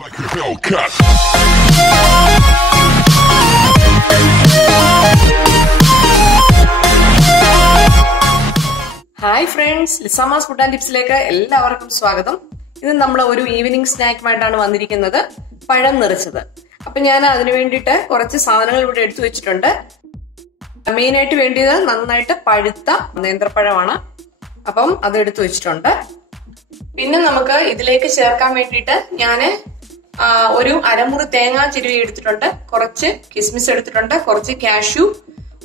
Like a Hellcat. Hi friends, Lizamma's food and tipsലേക്ക് എല്ലാവർക്കും സ്വാഗതം. ഇന്ന് നമ്മൾ ഒരു ഈവനിംഗ് സ്നാക്കുമായിട്ടാണ് വന്നിരിക്കുന്നത്, പഴം നിറച്ചത്. അപ്പോൾ ഞാൻ അതിനു വേണ്ടിയിട്ട് കുറച്ച് സാധനങ്ങൾ ഇവിടെ എടുത്തു വെച്ചിട്ടുണ്ട്. മെയിൻ ആയിട്ട് വേണ്ടിയത് നന്നായിട്ട് പഴുത്ത നേന്ത്രപ്പഴമാണ്. അപ്പം അത് എടുത്തു വെച്ചിട്ടുണ്ട്. പിന്നെ നമുക്ക് ഇതിലേക്ക് ചേർക്കാൻ വേണ്ടിയിട്ട് ഞാൻ ഒരു അരമുറി തേങ്ങ ചിരവി എടുത്തിട്ടുണ്ട്, കുറച്ച് കിസ്മിസ് എടുത്തിട്ടുണ്ട്, കുറച്ച് കാഷ്യൂ,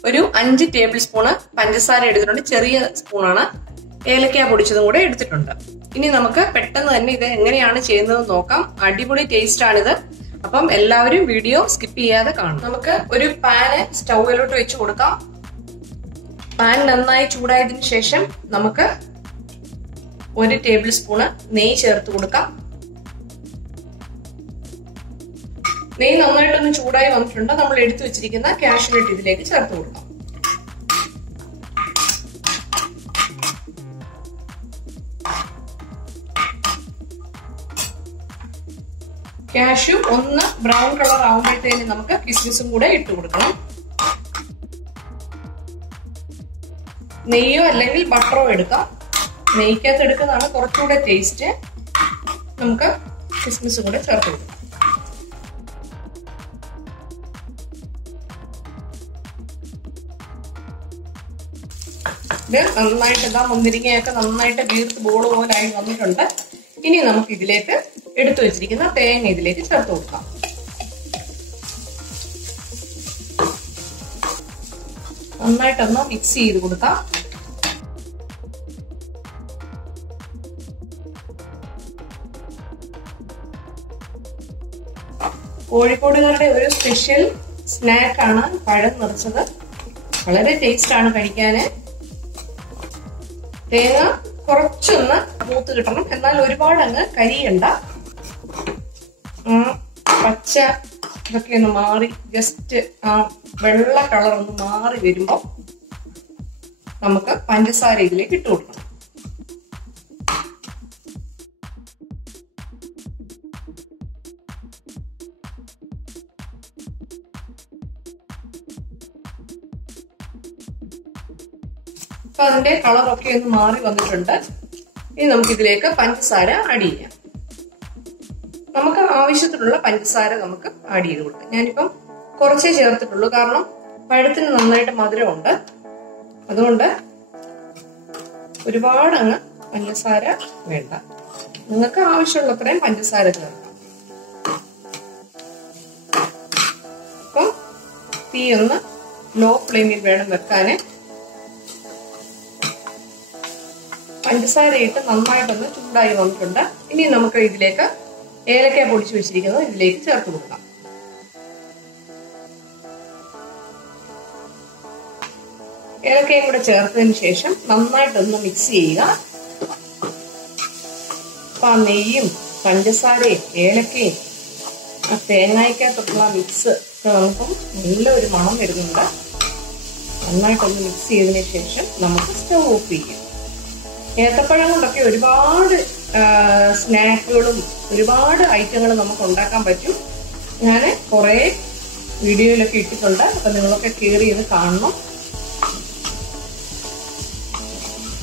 ഒരു 5 ടേബിൾ സ്പൂണ് പഞ്ചസാര എടുത്തിട്ടുണ്ട്, ചെറിയ സ്പൂണാണ്, ഏലക്ക പൊടിച്ചതും കൂടെ എടുത്തിട്ടുണ്ട്. ഇനി നമുക്ക് പെട്ടെന്ന് തന്നെ ഇത് എങ്ങനെയാണ് ചെയ്യുന്നത് നോക്കാം. അടിപൊളി ടേസ്റ്റ് ആണിത്. അപ്പം എല്ലാവരും വീഡിയോ സ്കിപ്പ് ചെയ്യാതെ കാണും. നമുക്ക് ഒരു പാന് സ്റ്റൗവിലോട്ട് വെച്ച് കൊടുക്കാം. പാൻ നന്നായി ചൂടായതിനു ശേഷം നമുക്ക് 1 ടേബിൾ സ്പൂണ് നെയ്യ് ചേർത്ത് കൊടുക്കാം. നെയ്യ് നന്നായിട്ടൊന്ന് ചൂടായി വന്നിട്ടുണ്ട്. നമ്മൾ എടുത്തു വെച്ചിരിക്കുന്ന കാഷ്യൂനട്ട് ഇതിലേക്ക് ചേർത്ത് കൊടുക്കാം. കാഷ്യൂ ഒന്ന് ബ്രൗൺ കളർ ആവുമ്പോഴത്തേന് നമുക്ക് കിസ്മിസും കൂടെ ഇട്ട് കൊടുക്കണം. നെയ്യോ അല്ലെങ്കിൽ ബട്ടറോ എടുക്കാം. നെയ്ക്കകത്ത് എടുക്കുന്നതാണ് കുറച്ചുകൂടെ ടേസ്റ്റ്. നമുക്ക് കിസ്മിസും കൂടെ ചേർത്ത് കൊടുക്കാം. ഇത് നന്നായിട്ട് മുന്തിരിങ്ങയൊക്കെ നന്നായിട്ട് വീർത്ത് ബോൾ പോലായി വന്നിട്ടുണ്ട്. ഇനി നമുക്ക് ഇതിലേക്ക് എടുത്തു വെച്ചിരിക്കുന്ന തേങ്ങ ഇതിലേക്ക് ചേർത്ത് കൊടുക്കാം. നന്നായിട്ടൊന്ന് മിക്സ് ചെയ്ത് കൊടുക്കാം. കോഴിക്കോടുകാരുടെ ഒരു സ്പെഷ്യൽ സ്നാക്കാണ് പഴം നിറച്ചത്. വളരെ ടേസ്റ്റ് ആണ് കഴിക്കാന്. തേങ്ങ കുറച്ചൊന്ന് മൂത്ത് കിട്ടണം, എന്നാൽ ഒരുപാട് അങ്ങ് കരിയണ്ട. പച്ച ഇതൊക്കെ ഒന്ന് മാറി ജസ്റ്റ് ആ വെള്ള കളർ ഒന്ന് മാറി വരുമ്പോ നമുക്ക് പഞ്ചസാര ഇതിലേക്ക് ഇട്ട് കൊടുക്കണം. അപ്പൊ അതിന്റെ കളറൊക്കെ ഒന്ന് മാറി വന്നിട്ടുണ്ട്. ഇനി നമുക്ക് ഇതിലേക്ക് പഞ്ചസാര ആഡ് ചെയ്യാം. നമുക്ക് ആവശ്യത്തിനുള്ള പഞ്ചസാര നമുക്ക് ആഡ് ചെയ്ത് കൊടുക്കാം. ഞാനിപ്പം കുറച്ചേ ചേർത്തിട്ടുള്ളൂ, കാരണം പഴത്തിന് നന്നായിട്ട് മധുരമുണ്ട്. അതുകൊണ്ട് ഒരുപാട് അങ്ങ് പഞ്ചസാര വേണ്ട. നിങ്ങൾക്ക് ആവശ്യമുള്ളത്രയും പഞ്ചസാര ചേർക്കാം. അപ്പം തീ ഒന്ന് ലോ ഫ്ലെയിമിൽ വേണം വെക്കാന്. പഞ്ചസാര ഇട്ട് നന്നായിട്ടൊന്ന് ചൂടായി വന്നിട്ടുണ്ട്. ഇനി നമുക്ക് ഇതിലേക്ക് ഏലക്ക പൊടിച്ചു വെച്ചിരിക്കുന്നത് ഇതിലേക്ക് ചേർത്ത് കൊടുക്കാം. ഏലക്കയും കൂടെ ചേർത്തതിന് ശേഷം നന്നായിട്ടൊന്ന് മിക്സ് ചെയ്യുക. അപ്പൊ ആ നെയ്യും പഞ്ചസാരയും ഏലക്കയും ആ തേങ്ങായ്ക്കകത്തുള്ള മിക്സ് ഒക്കെ നമുക്കും നല്ലൊരു മണം വരുന്നുണ്ട്. നന്നായിട്ടൊന്ന് മിക്സ് ചെയ്തതിന് ശേഷം നമുക്ക് സ്റ്റൗ ഓഫ് ചെയ്യാം. ഏത്തപ്പഴം കൊണ്ടൊക്കെ ഒരുപാട് സ്നാക്കുകളും ഒരുപാട് ഐറ്റങ്ങളും നമുക്ക് ഉണ്ടാക്കാൻ പറ്റും. ഞാൻ കുറെ വീഡിയോയിലൊക്കെ ഇട്ടിട്ടുണ്ട്. അപ്പൊ നിങ്ങളൊക്കെ കയറി ഇത് കാണണം.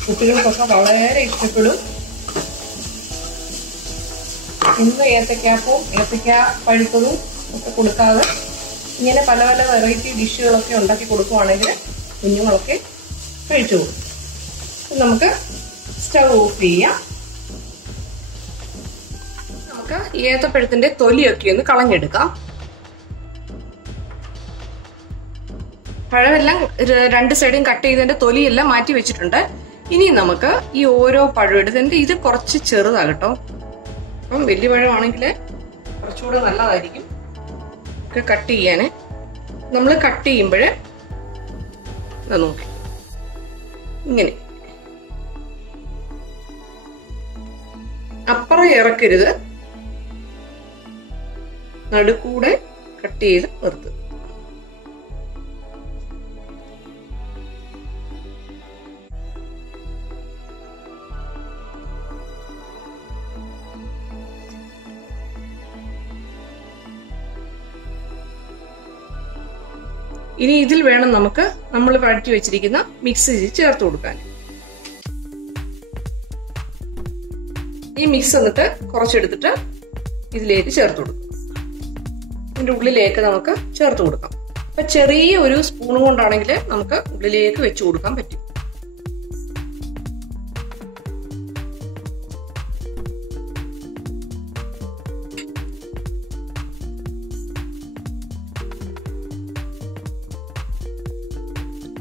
കുട്ടികൾക്കൊക്കെ വളരെ ഇഷ്ടപ്പെടും. ഇന്ന് ഏത്തക്കാപ്പവും ഏത്തക്ക പഴുത്തതും ഒക്കെ കൊടുക്കാതെ ഇങ്ങനെ പല പല വെറൈറ്റി ഡിഷുകളൊക്കെ ഉണ്ടാക്കി കൊടുക്കുവാണെങ്കിൽ കുഞ്ഞുങ്ങളൊക്കെ കഴിച്ചു പോകും. നമുക്ക് സ്റ്റൗ ഓഫ് ചെയ്യാം. നമുക്ക് ഏത്തപ്പഴത്തിന്റെ തൊലിയൊക്കെ ഒന്ന് കളഞ്ഞെടുക്കാം. പഴമെല്ലാം 2 സൈഡും കട്ട് ചെയ്തതിന്റെ തൊലിയെല്ലാം മാറ്റി വെച്ചിട്ടുണ്ട്. ഇനി നമുക്ക് ഈ ഓരോ പഴം എടുത്തതിന്റെ ഇത് കുറച്ച് ചെറുതാകട്ടോ. അപ്പം വലിയ പഴമാണെങ്കിൽ കുറച്ചുകൂടെ നല്ലതായിരിക്കും കട്ട് ചെയ്യാന്. നമ്മൾ കട്ട് ചെയ്യുമ്പോൾ നോക്കി ഇങ്ങനെ അപ്പുറം ഇറക്കരുത്, നടുക്കൂടെ കട്ട് ചെയ്ത് നിർത്തുക. ഇനി ഇതിൽ വേണം നമുക്ക് നമ്മൾ വഴറ്റി വെച്ചിരിക്കുന്ന മിക്സ് ചേർത്ത് കൊടുക്കാൻ. ഈ മിക്സ് എന്നിട്ട് കുറച്ചെടുത്തിട്ട് ഇതിലേക്ക് ചേർത്ത് കൊടുക്കും. ഇതിന്റെ ഉള്ളിലേക്ക് നമുക്ക് ചേർത്ത് കൊടുക്കാം. അപ്പൊ ചെറിയ ഒരു സ്പൂൺ കൊണ്ടാണെങ്കിൽ നമുക്ക് ഉള്ളിലേക്ക് വെച്ചു കൊടുക്കാൻ പറ്റും.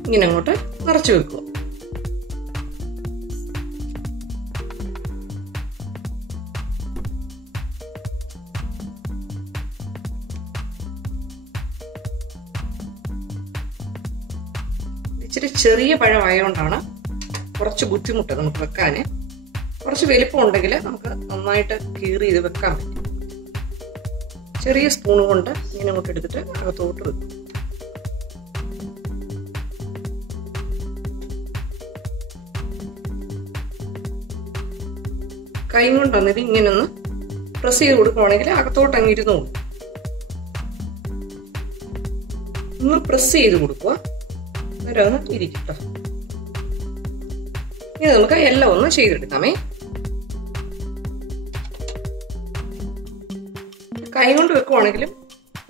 ഇങ്ങനെ അങ്ങോട്ട് നിറച്ചു വെക്കുക. ഇച്ചിരി ചെറിയ പഴമായതുകൊണ്ടാണ് കുറച്ച് ബുദ്ധിമുട്ട് നമുക്ക് വെക്കാന്. കുറച്ച് വലിപ്പം ഉണ്ടെങ്കിൽ നമുക്ക് നന്നായിട്ട് കീറി ഇത് വെക്കാൻ പറ്റും. ചെറിയ സ്പൂൺ കൊണ്ട് ഇങ്ങനെ അങ്ങോട്ട് എടുത്തിട്ട് അകത്തോട്ട് വെക്കും. കൈ കൊണ്ട് വന്നിട്ട് ഇങ്ങനെ ഒന്ന് പ്രസ് ചെയ്ത് കൊടുക്കുവാണെങ്കിൽ അകത്തോട്ട് അങ്ങിരുന്നു. ഒന്ന് പ്രസ് ചെയ്ത് കൊടുക്കുക. അന്നേരം ഇരിക്കട്ടോ. ഇനി നമുക്ക് എല്ലാം ഒന്ന് ചെയ്തെടുക്കാമേ. കൈ കൊണ്ട് വെക്കുവാണെങ്കിലും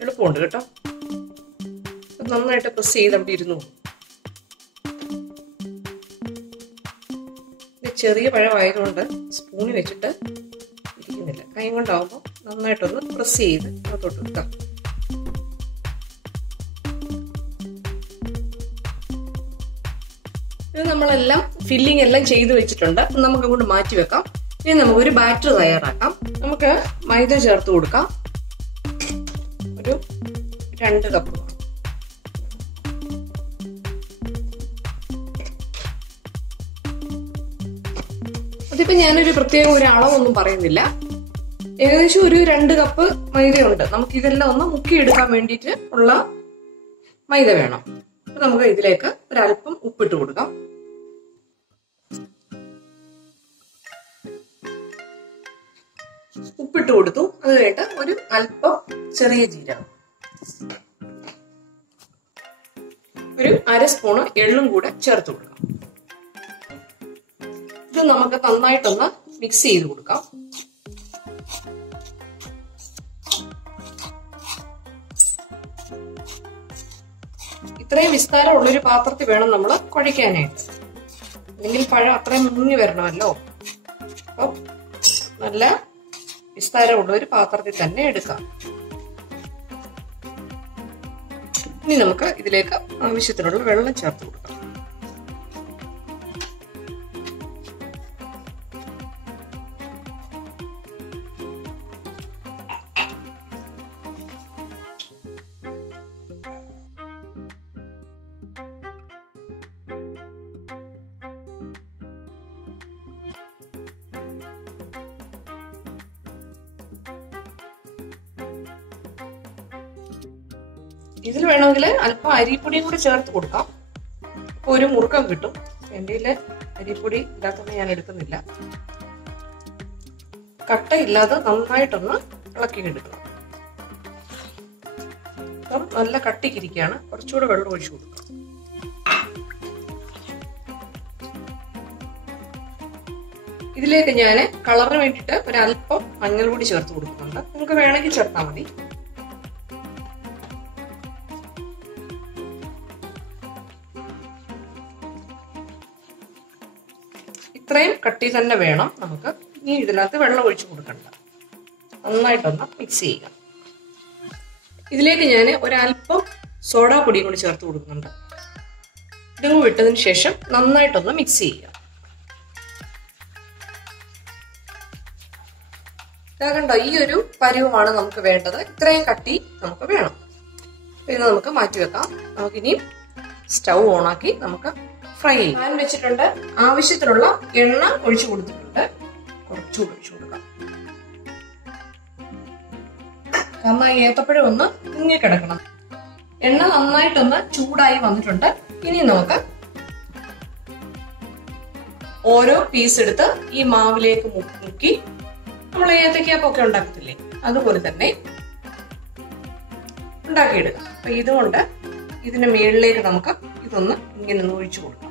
എളുപ്പമുണ്ട് കേട്ടോ. നന്നായിട്ട് പ്രസ് ചെയ്ത് അവിടെ ഇരുന്നു. ചെറിയ പഴമായതുകൊണ്ട് സ്പൂണിൽ വെച്ചിട്ട് ഇരിക്കുന്നില്ല. കൈ കൊണ്ടാവുമ്പോൾ നന്നായിട്ടൊന്ന് പ്രസ് ചെയ്ത് അകത്തോട്ട് വെക്കാം. ഇത് നമ്മളെല്ലാം ഫില്ലിംഗ് എല്ലാം ചെയ്ത് വെച്ചിട്ടുണ്ട്. നമുക്ക് അങ്ങോട്ട് മാറ്റി വെക്കാം. ഇനി നമുക്കൊരു ബാറ്റർ തയ്യാറാക്കാം. നമുക്ക് മൈദ ചേർത്ത് കൊടുക്കാം. ഒരു 2 കപ്പ്. അതിപ്പോ ഞാനൊരു പ്രത്യേക ഒരു അളവൊന്നും പറയുന്നില്ല. ഏകദേശം ഒരു 2 കപ്പ് മൈദയുണ്ട്. നമുക്ക് ഇതെല്ലാം ഒന്ന് മുക്കിയെടുക്കാൻ വേണ്ടിയിട്ട് ഉള്ള മൈദ വേണം. അപ്പൊ നമുക്ക് ഇതിലേക്ക് ഒരല്പം ഉപ്പിട്ട് കൊടുക്കാം. ഉപ്പിട്ട് കൊടുത്തു. അത് കഴിഞ്ഞിട്ട് ഒരു അല്പം ചെറിയ ജീരകം, ഒരു 1/2 സ്പൂണ് എള്ളും കൂടെ ചേർത്ത് കൊടുക്കാം. ഇത് നമുക്ക് നന്നായിട്ടൊന്ന് മിക്സ് ചെയ്ത് കൊടുക്കാം. ഇത്രയും വിസ്താരമുള്ളൊരു പാത്രത്തിൽ വേണം നമ്മൾ കുഴയ്ക്കാനായിട്ട്. അല്ലെങ്കിൽ പഴം അത്രയും മുങ്ങി വരണമല്ലോ. അപ്പം നല്ല വിസ്താരമുള്ള ഒരു പാത്രത്തിൽ തന്നെ എടുക്കാം. ഇനി നമുക്ക് ഇതിലേക്ക് ആവശ്യത്തിനുള്ള വെള്ളം ചേർത്ത് കൊടുക്കാം. ഇതിൽ വേണമെങ്കിൽ അല്പം അരിപ്പൊടിയും കൂടി ചേർത്ത് കൊടുക്കാം. അപ്പൊ ഒരു മുറുക്കം കിട്ടും. എൻ്റെ അരിപ്പൊടി ഇല്ലാത്തത് ഞാൻ എടുക്കുന്നില്ല. കട്ടയില്ലാതെ നന്നായിട്ടൊന്ന് ഇളക്കി എടുക്കണം. അപ്പം നല്ല കട്ടിക്കിരിക്കുകയാണ്. കുറച്ചുകൂടെ വെള്ളം ഒഴിച്ചു കൊടുക്കാം. ഇതിലേക്ക് ഞാൻ കളറിന് വേണ്ടിയിട്ട് ഒരല്പം മഞ്ഞൾ പൊടി ചേർത്ത് കൊടുക്കുന്നുണ്ട്. നിങ്ങൾക്ക് വേണമെങ്കിൽ ചേർത്താൽ മതി. ഇത്രയും കട്ടി തന്നെ വേണം നമുക്ക്. ഇനി ഇതിനകത്ത് വെള്ളം ഒഴിച്ചു കൊടുക്കണ്ട. നന്നായിട്ടൊന്ന് മിക്സ് ചെയ്യുക. ഇതിലേക്ക് ഞാൻ ഒരല്പം സോഡാപ്പൊടിയും കൂടി ചേർത്ത് കൊടുക്കുന്നുണ്ട്. ഇതും വിട്ടതിന് ശേഷം നന്നായിട്ടൊന്ന് മിക്സ് ചെയ്യുക. കണ്ടോ, ഈ ഒരു പരുവമാണ് നമുക്ക് വേണ്ടത്. ഇത്രയും കട്ടി നമുക്ക് വേണം. ഇത് നമുക്ക് മാറ്റി വെക്കാം. നമുക്കിനി സ്റ്റൗ ഓണാക്കി നമുക്ക് ഫ്രൈ ചെയ്യും. പാൻ വെച്ചിട്ടുണ്ട്. ആവശ്യത്തിനുള്ള എണ്ണ ഒഴിച്ചു കൊടുത്തിട്ടുണ്ട്. കുറച്ചുകൂടി ഒഴിച്ചു കൊടുക്കാം. കാരണം ഏത്തപ്പഴം ഒന്ന് മുങ്ങിക്കിടക്കണം. എണ്ണ നന്നായിട്ടൊന്ന് ചൂടായി വന്നിട്ടുണ്ട്. ഇനി നമുക്ക് ഓരോ പീസ് എടുത്ത് ഈ മാവിലേക്ക് മുക്കി നമ്മൾ ഏത്തക്കപ്പൊക്കെ ഉണ്ടാക്കത്തില്ലേ, അതുപോലെ തന്നെ ഉണ്ടാക്കിയെടുക്കാം. അപ്പൊ ഇതുകൊണ്ട് ഇതിന്റെ മുകളിലേക്ക് നമുക്ക് ഇതൊന്ന് ഇങ്ങനെ ഒന്ന് ഒഴിച്ചു കൊടുക്കാം.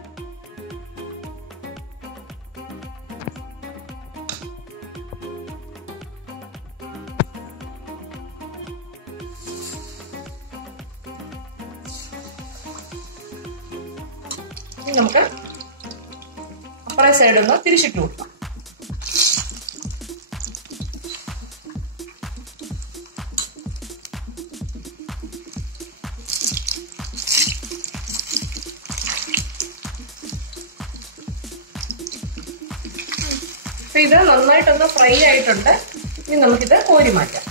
ഇനി നമുക്ക് അപ്പുറേ സൈഡ് ഒന്ന് തിരിച്ചിട്ട് കൊടുക്കാം. അപ്പൊ ഇത് നന്നായിട്ടൊന്ന് ഫ്രൈ ആയിട്ടുണ്ട്. ഇനി നമുക്കിത് കോരി മാറ്റാം.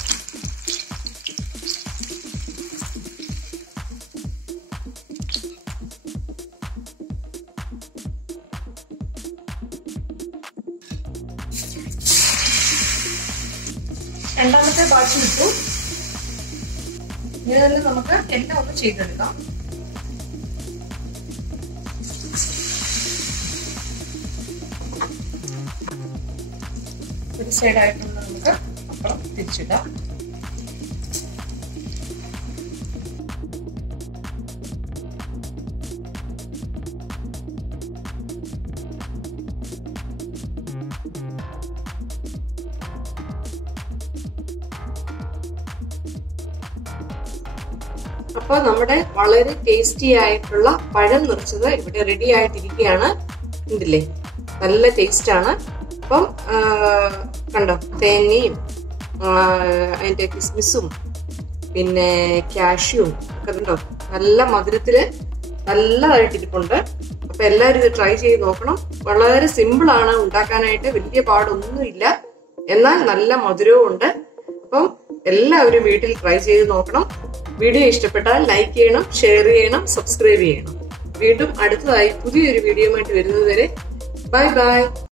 രണ്ടാമത്തെ ബാച്ച് ഇട്ടു. ഇനി തന്നെ നമുക്ക് എല്ലാം ഒന്ന് ചെയ്തെടുക്കാം. ഒരു സൈഡായിട്ടൊന്ന് നമുക്ക് അപ്പുറം തിരിച്ചിടാം. അപ്പൊ നമ്മുടെ വളരെ ടേസ്റ്റി ആയിട്ടുള്ള പഴം നിറച്ചത് ഇവിടെ റെഡി ആയിട്ടിരിക്കുകയാണ്. ഉണ്ടല്ലേ, നല്ല ടേസ്റ്റ് ആണ്. അപ്പം കണ്ടോ, തേങ്ങയും അതിന്റെ കിസ്മിസും പിന്നെ കാഷ്യൂവും ഒക്കെ കണ്ടോ, നല്ല മധുരത്തില് നല്ലതായിട്ടിരിപ്പുണ്ട്. അപ്പൊ എല്ലാവരും ഇത് ട്രൈ ചെയ്ത് നോക്കണം. വളരെ സിമ്പിൾ ആണ് ഉണ്ടാക്കാനായിട്ട്, വലിയ പാടൊന്നുമില്ല, എന്നാൽ നല്ല മധുരവും ഉണ്ട്. അപ്പം എല്ലാവരും വീട്ടിൽ ട്രൈ ചെയ്ത് നോക്കണം. വീഡിയോ ഇഷ്ടപ്പെട്ടാൽ ലൈക്ക് ചെയ്യണം, ഷെയർ ചെയ്യണം, സബ്സ്ക്രൈബ് ചെയ്യണം. വീണ്ടും അടുത്തതായി പുതിയൊരു വീഡിയോ ആയിട്ട് വരുന്നത് വരെ ബൈ ബൈ.